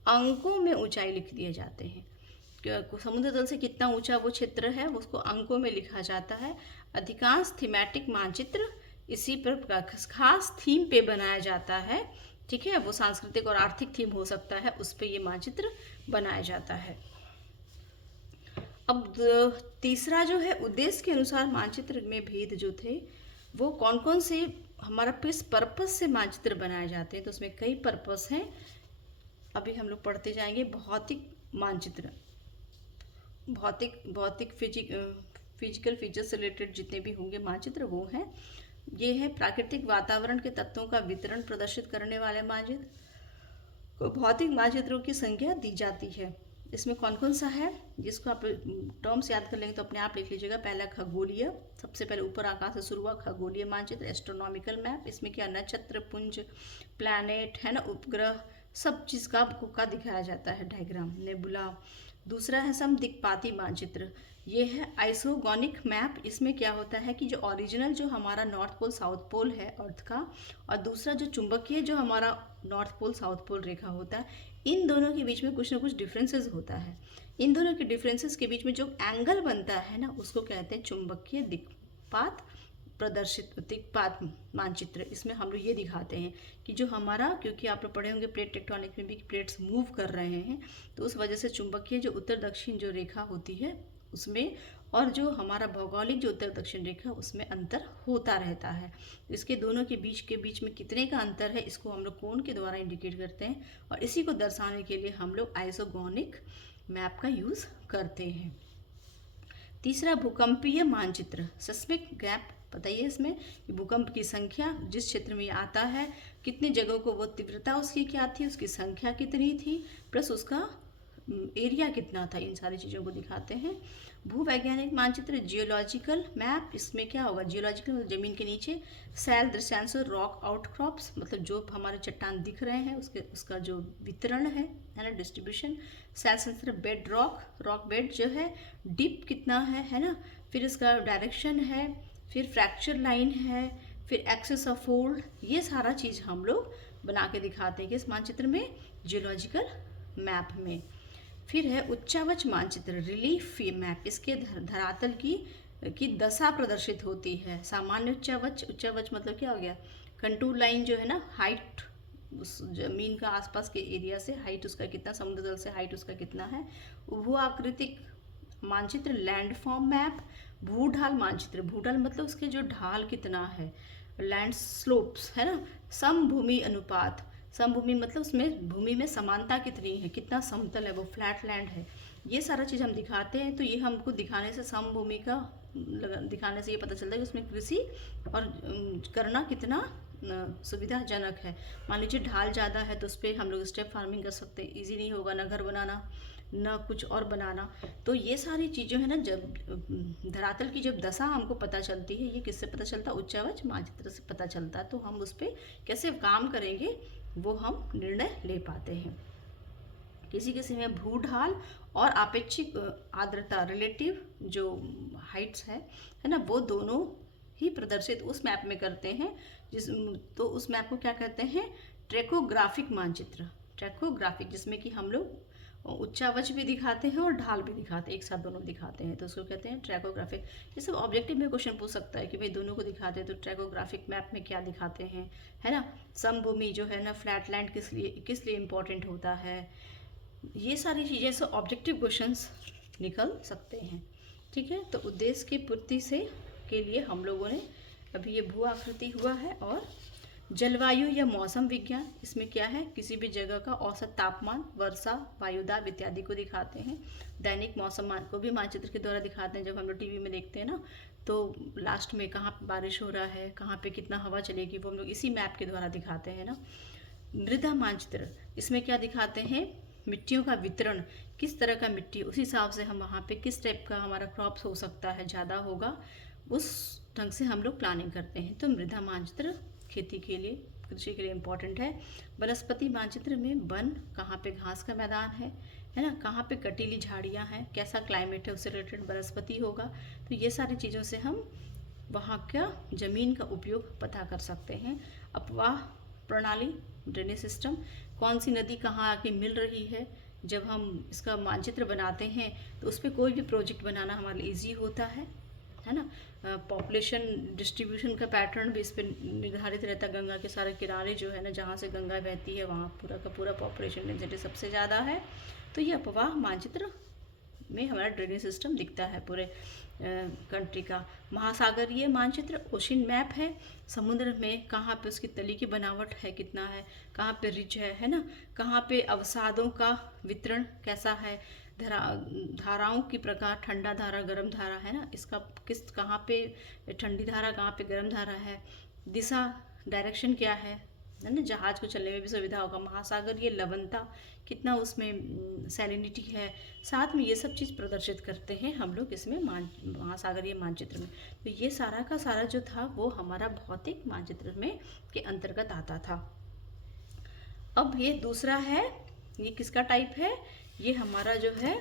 अंकों में ऊंचाई लिख दिए जाते हैं। समुद्र तल से कितना ऊंचा वो क्षेत्र है उसको अंकों में लिखा जाता है। अधिकांश थीमेटिक मानचित्र इसी पर खास थीम पे बनाया जाता है। ठीक है, वो सांस्कृतिक और आर्थिक थीम हो सकता है, उस पे ये मानचित्र बनाया जाता है। अब तीसरा जो है, उद्देश्य के अनुसार मानचित्र में भेद जो थे वो कौन कौन से, हमारा किस पर्पस से मानचित्र बनाए जाते हैं, तो उसमें कई पर्पस हैं, अभी हम लोग पढ़ते जाएंगे। भौतिक मानचित्र, भौतिक फिजिकल फीचर्स से रिलेटेड जितने भी होंगे मानचित्र वो हैं। ये है प्राकृतिक वातावरण के तत्वों का वितरण प्रदर्शित करने वाले मानचित्र। भौतिक मानचित्रों की संख्या दी जाती है। इसमें कौन कौन सा है, जिसको आप टर्म्स याद कर लेंगे तो अपने आप लिख लीजिएगा। पहला खगोलीय, सबसे पहले ऊपर आकाश से शुरू हुआ खगोलीय मानचित्र, एस्ट्रोनॉमिकल मैप। इसमें क्या नक्षत्र पुंज, प्लैनेट है ना, उपग्रह, सब चीज़ का दिखाया जाता है, डायग्राम, नेबुला। दूसरा है समदिक्पाती मानचित्र, ये है आइसोगोनिक मैप। इसमें क्या होता है कि जो ओरिजिनल जो हमारा नॉर्थ पोल साउथ पोल है अर्थ का, और दूसरा जो चुंबकीय जो हमारा नॉर्थ पोल साउथ पोल रेखा होता है, इन दोनों के बीच में कुछ ना कुछ डिफरेंसेस होता है। इन दोनों के डिफरेंसेस के बीच में जो एंगल बनता है ना, उसको कहते हैं चुंबकीय दिक्पात प्रदर्शित दिक्पात मानचित्र। इसमें हम लोग ये दिखाते हैं कि जो हमारा, क्योंकि आप लोग पढ़े होंगे प्लेट टेक्टोनिक में भी प्लेट्स मूव कर रहे हैं, तो उस वजह से चुंबकीय जो उत्तर दक्षिण जो रेखा होती है उसमें, और जो हमारा भौगोलिक जो उत्तर दक्षिण रेखा उसमें अंतर होता रहता है। इसके दोनों के बीच में कितने का अंतर है, इसको हम लोग कोण के द्वारा इंडिकेट करते हैं, और इसी को दर्शाने के लिए हम लोग आइसोगोनिक मैप का यूज़ करते हैं। तीसरा भूकंपीय मानचित्र, सिस्मिक गैप। बताइए इसमें कि भूकंप की संख्या जिस क्षेत्र में आता है, कितनी जगहों को वो तीव्रता उसकी क्या थी, उसकी संख्या कितनी थी, प्लस उसका एरिया कितना था, इन सारी चीज़ों को दिखाते हैं। भूवैज्ञानिक मानचित्र, जियोलॉजिकल मैप। इसमें क्या होगा, जियोलॉजिकल मतलब जमीन के नीचे, सैल दृश्यांश, रॉक आउटक्रॉप्स मतलब जो हमारे चट्टान दिख रहे हैं उसका जो वितरण है ना, डिस्ट्रीब्यूशन। सैल संस्त्र, बेड रॉक बेड जो है, डिप कितना है ना, फिर इसका डायरेक्शन है, फिर फ्रैक्चर लाइन है, फिर एक्सिस ऑफ फोल्ड, ये सारा चीज़ हम लोग बना के दिखाते हैं किस मानचित्र में, जियोलॉजिकल मैप में। फिर है उच्चावच मानचित्र, रिलीफ मैप, इसके धरातल की दशा प्रदर्शित होती है। सामान्य उच्चावच, उच्चावच मतलब क्या हो गया, कंटूर लाइन जो है ना, हाइट उस जमीन का आसपास के एरिया से हाइट उसका कितना, समुद्र तल से हाइट उसका कितना है। भू आकृतिक मानचित्र, लैंडफॉर्म मैप, भू ढाल मानचित्र, भू ढाल मतलब उसके जो ढाल कितना है, लैंड स्लोप्स है ना, समभूमि अनुपात, समभूमि मतलब उसमें भूमि में समानता कितनी है, कितना समतल है, वो फ्लैट लैंड है, ये सारा चीज़ हम दिखाते हैं। तो ये हमको दिखाने से, समभूमि का दिखाने से ये पता चलता है कि उसमें कृषि और करना कितना सुविधाजनक है। मान लीजिए ढाल ज़्यादा है तो उस पर हम लोग स्टेप फार्मिंग कर सकते हैं, ईजी नहीं होगा ना घर बनाना ना कुछ और बनाना। तो ये सारी चीज़ें है ना, जब धरातल की जब दशा हमको पता चलती है, ये किससे पता चलता है, उच्चावच मानचित्र से पता चलता है। तो हम उस पर कैसे काम करेंगे वो हम निर्णय ले पाते हैं। किसी किसी में भू ढाल और आपेक्षिक आर्द्रता, रिलेटिव जो हाइट्स है ना, वो दोनों ही प्रदर्शित उस मैप में करते हैं। तो उस मैप को क्या कहते हैं, ट्रैकोग्राफिक मानचित्र, ट्रैकोग्राफिक, जिसमें कि हम लोग उच्चावच भी दिखाते हैं और ढाल भी दिखाते हैं, एक साथ दोनों दिखाते हैं, तो उसको कहते हैं ट्रैकोग्राफिक। ये सब ऑब्जेक्टिव में क्वेश्चन पूछ सकता है कि भाई दोनों को दिखाते हैं तो ट्रैकोग्राफिक मैप में क्या दिखाते हैं, है ना। समभूमि जो है ना, फ्लैट लैंड किस लिए इम्पोर्टेंट होता है, ये सारी चीज़ें से ऑब्जेक्टिव क्वेश्चंस निकल सकते हैं। ठीक है, तो उद्देश्य की पूर्ति से के लिए हम लोगों ने अभी ये भू आकृति हुआ है, और जलवायु या मौसम विज्ञान, इसमें क्या है, किसी भी जगह का औसत तापमान, वर्षा, वायुदाब इत्यादि को दिखाते हैं। दैनिक मौसम को भी मानचित्र के द्वारा दिखाते हैं। जब हम लोग टीवी में देखते हैं ना, तो लास्ट में कहाँ पे बारिश हो रहा है, कहाँ पे कितना हवा चलेगी, वो हम लोग इसी मैप के द्वारा दिखाते हैं ना। मृदा मानचित्र, इसमें क्या दिखाते हैं, मिट्टियों का वितरण, किस तरह का मिट्टी, उस हिसाब से हम वहाँ पे किस टाइप का हमारा क्रॉप्स हो सकता है, ज़्यादा होगा, उस ढंग से हम लोग प्लानिंग करते हैं। तो मृदा मानचित्र खेती के लिए, कृषि के लिए इम्पॉर्टेंट है। वनस्पति मानचित्र में वन, कहाँ पे घास का मैदान है ना, कहाँ पे कटीली झाड़ियाँ हैं, कैसा क्लाइमेट है, उससे रिलेटेड वनस्पति होगा। तो ये सारी चीज़ों से हम वहाँ का ज़मीन का उपयोग पता कर सकते हैं। अपवाह प्रणाली, ड्रेनेज सिस्टम, कौन सी नदी कहाँ आके मिल रही है, जब हम इसका मानचित्र बनाते हैं तो उस पर कोई भी प्रोजेक्ट बनाना हमारे लिए ईजी होता है ना। पॉपुलेशन डिस्ट्रीब्यूशन का पैटर्न भी इस पर निर्धारित रहता है। गंगा के सारे किनारे जो है ना, जहाँ से गंगा बहती है वहाँ पूरा का पूरा पॉपुलेशन डेंसिटी सबसे ज़्यादा है। तो ये अपवाह मानचित्र में हमारा ड्रेनेज सिस्टम दिखता है पूरे कंट्री का। महासागरीय मानचित्र, ओशन मैप है, समुद्र में कहाँ पे उसकी तली की बनावट है, कितना है, कहाँ पे रिच है ना, कहाँ पे अवसादों का वितरण कैसा है, धाराओं की प्रकार, ठंडा धारा, गर्म धारा है ना, इसका किस कहाँ पे ठंडी धारा, कहाँ पे गर्म धारा है, दिशा, डायरेक्शन क्या है ना, जहाज को चलने में भी सुविधा होगा। महासागरीय लवणता, कितना उसमें सैलिनिटी है, साथ में ये सब चीज़ प्रदर्शित करते हैं हम लोग इसमें महासागरीय मानचित्र में। तो ये सारा का सारा जो था वो हमारा भौतिक मानचित्र में के अंतर्गत आता था। अब ये दूसरा है, ये किसका टाइप है, ये हमारा जो है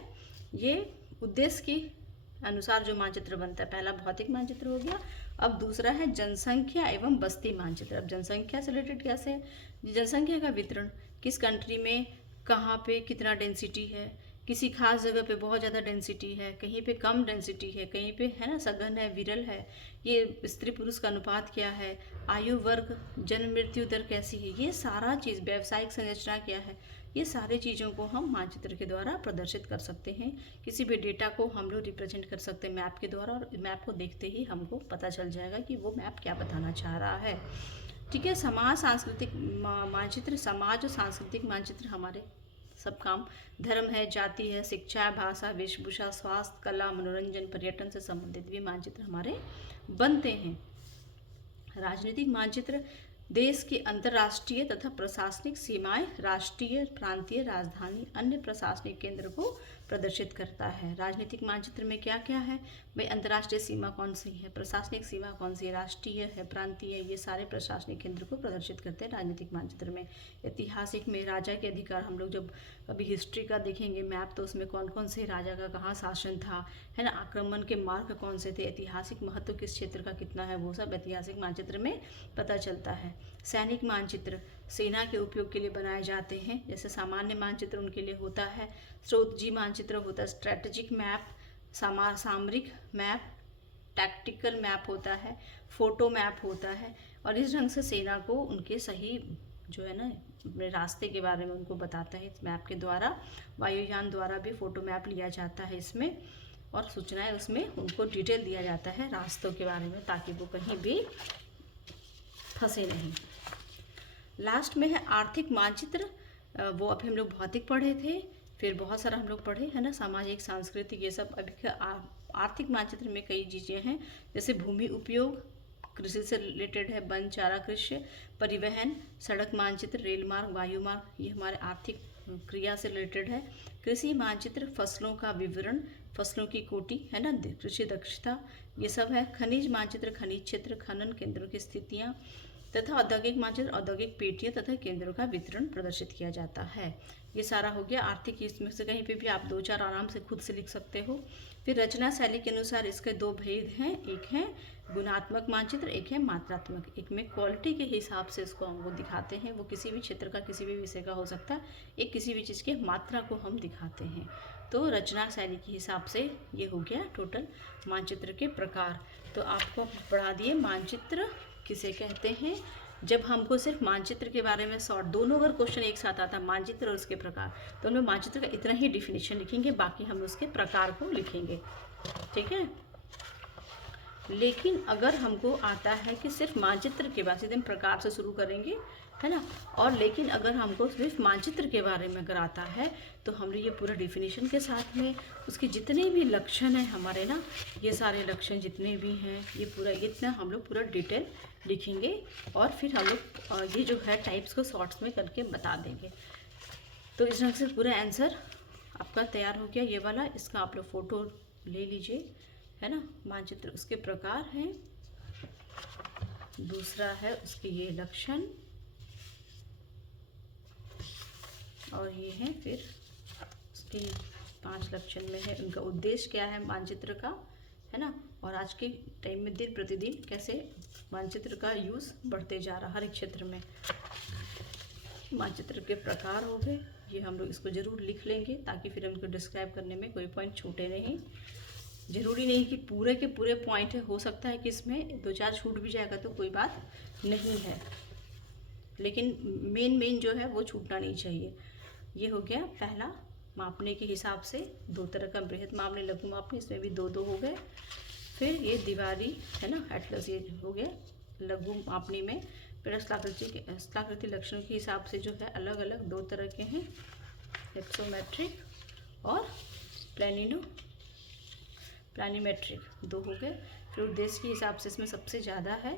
ये उद्देश्य के अनुसार जो मानचित्र बनता है। पहला भौतिक मानचित्र हो गया, अब दूसरा है जनसंख्या एवं बस्ती मानचित्र। अब जनसंख्या से रिलेटेड कैसे है, जनसंख्या का वितरण, किस कंट्री में कहाँ पे कितना डेंसिटी है, किसी खास जगह पे बहुत ज़्यादा डेंसिटी है, कहीं पे कम डेंसिटी है, कहीं पे है ना सघन है, विरल है, ये स्त्री पुरुष का अनुपात क्या है, आयु वर्ग, जन्म मृत्यु दर कैसी है, ये सारा चीज़, व्यावसायिक संरचना क्या है, ये सारी चीज़ों को हम मानचित्र के द्वारा प्रदर्शित कर सकते हैं। किसी भी डेटा को हम लोग रिप्रेजेंट कर सकते हैं मैप के द्वारा, और मैप को देखते ही हमको पता चल जाएगा कि वो मैप क्या बताना चाह रहा है। ठीक है, समाज सांस्कृतिक मानचित्र, समाज और सांस्कृतिक मानचित्र हमारे सब काम, धर्म है, जाति है, शिक्षा, भाषा, वेशभूषा, स्वास्थ्य, कला, मनोरंजन, पर्यटन से संबंधित भी मानचित्र हमारे बनते हैं। राजनीतिक मानचित्र, देश की अंतर्राष्ट्रीय तथा प्रशासनिक सीमाएं, राष्ट्रीय, प्रांतीय राजधानी, अन्य प्रशासनिक केंद्र को प्रदर्शित करता है। राजनीतिक मानचित्र में क्या क्या है भाई, अंतर्राष्ट्रीय सीमा कौन सी है, प्रशासनिक सीमा कौन सी है, राष्ट्रीय है, प्रांतीय है, ये सारे प्रशासनिक केंद्र को प्रदर्शित करते हैं राजनीतिक मानचित्र में। ऐतिहासिक में राजा के अधिकार, हम लोग जब कभी हिस्ट्री का देखेंगे मैप तो उसमें कौन कौन से राजा का कहाँ शासन था, है ना, आक्रमण के मार्ग कौन से थे, ऐतिहासिक महत्व किस क्षेत्र का कितना है, वो सब ऐतिहासिक मानचित्र में पता चलता है। सैनिक मानचित्र सेना के उपयोग के लिए बनाए जाते हैं, जैसे सामान्य मानचित्र उनके लिए होता है, स्रोतजी मानचित्र होता है, स्ट्रेटेजिक मैप, सामरिक मैप, टैक्टिकल मैप होता है, फोटो मैप होता है। और इस ढंग से सेना को उनके सही जो है ना अपने रास्ते के बारे में उनको बताता है इस मैप के द्वारा। वायुयान द्वारा भी फोटो मैप लिया जाता है इसमें, और सूचनाएं उसमें उनको डिटेल दिया जाता है रास्तों के बारे में, ताकि वो कहीं भी फंसे नहीं। लास्ट में है आर्थिक मानचित्र, वो अभी हम लोग भौतिक पढ़े थे, फिर बहुत सारा हम लोग पढ़े है ना, सामाजिक सांस्कृतिक ये सब। अभी आर्थिक मानचित्र में कई चीज़ें हैं, जैसे भूमि उपयोग कृषि से रिलेटेड है, वन चारा कृषि, परिवहन, सड़क मानचित्र, रेल मार्ग, वायु मार्ग, ये हमारे आर्थिक क्रिया से रिलेटेड है। कृषि मानचित्र फसलों का विवरण, फसलों की कोटि है ना, कृषि दक्षता, ये सब है। खनिज मानचित्र खनिज क्षेत्र, खनन केंद्रों की स्थितियाँ, तथा औद्योगिक मानचित्र औद्योगिक पेटियां तथा केंद्रों का वितरण प्रदर्शित किया जाता है। ये सारा हो गया आर्थिक। इसमें से कहीं पे भी आप 2-4 आराम से खुद से लिख सकते हो। फिर रचना शैली के अनुसार इसके 2 भेद हैं, एक है गुणात्मक मानचित्र, एक है मात्रात्मक। एक में क्वालिटी के हिसाब से इसको हमको दिखाते हैं, वो किसी भी क्षेत्र का किसी भी विषय का हो सकता है, एक किसी भी चीज़ के मात्रा को हम दिखाते हैं। तो रचना शैली के हिसाब से ये हो गया टोटल मानचित्र के प्रकार। तो आपको पढ़ा दिए मानचित्र किसे कहते हैं। जब हमको सिर्फ मानचित्र के बारे में शॉर्ट दोनों अगर क्वेश्चन एक साथ आता, मानचित्र और उसके प्रकार, तो हम मानचित्र का इतना ही डिफिनेशन लिखेंगे, बाकी हम उसके प्रकार को लिखेंगे, ठीक है। लेकिन अगर हमको आता है कि सिर्फ मानचित्र के बाद सीधे हम प्रकार से शुरू करेंगे, है ना, और लेकिन अगर हमको सिर्फ मानचित्र के बारे में अगर आता है तो हम लोग ये पूरा डिफिनेशन के साथ में उसके जितने भी लक्षण हैं हमारे ना, ये सारे लक्षण जितने भी हैं, ये पूरा इतना हम लोग पूरा डिटेल लिखेंगे, और फिर हम लोग ये जो है टाइप्स को शॉर्ट्स में करके बता देंगे। तो इस ढंग से पूरा आंसर आपका तैयार हो गया ये वाला। इसका आप लोग फ़ोटो ले लीजिए, है ना। मानचित्र उसके प्रकार हैं, दूसरा है उसके ये लक्षण, और ये हैं फिर उसके 5 लक्षण में है उनका उद्देश्य क्या है मानचित्र का, है ना। और आज के टाइम में दिन प्रतिदिन कैसे मानचित्र का यूज़ बढ़ते जा रहा हर एक क्षेत्र में। मानचित्र के प्रकार हो गए, ये हम लोग इसको ज़रूर लिख लेंगे ताकि फिर हमको डिस्क्राइब करने में कोई पॉइंट छूटे नहीं। ज़रूरी नहीं कि पूरे के पूरे पॉइंट है, हो सकता है कि इसमें 2-4 छूट भी जाएगा तो कोई बात नहीं है, लेकिन मेन जो है वो छूटना नहीं चाहिए। ये हो गया पहला। मापने के हिसाब से 2 तरह का, बृहद मापने, लघु मापने, इसमें भी 2-2 हो गए। फिर ये दीवारी है ना, एटलस, ये हो गया लघु मापनी में। फिर स्थलाकृति लक्षणों के हिसाब से जो है अलग अलग 2 तरह के हैं, एक्सोमेट्रिक और प्लानिमेट्रिक, 2 हो गए। फिर उद्देश्य के हिसाब से इसमें सबसे ज़्यादा है,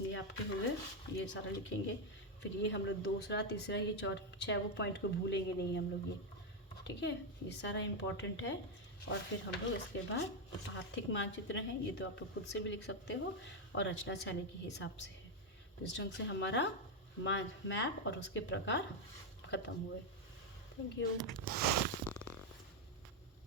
ये आपके हो गए, ये सारा लिखेंगे। फिर ये हम लोग दूसरा, तीसरा, ये 4-6 वो पॉइंट को भूलेंगे नहीं हम लोग, ये ठीक है, ये सारा इम्पोर्टेंट है। और फिर हम लोग इसके बाद आर्थिक मानचित्र हैं, ये तो आप लोग खुद से भी लिख सकते हो, और रचना शैली के हिसाब से है। तो इस ढंग से हमारा मैप और उसके प्रकार ख़त्म हुए। Thank you.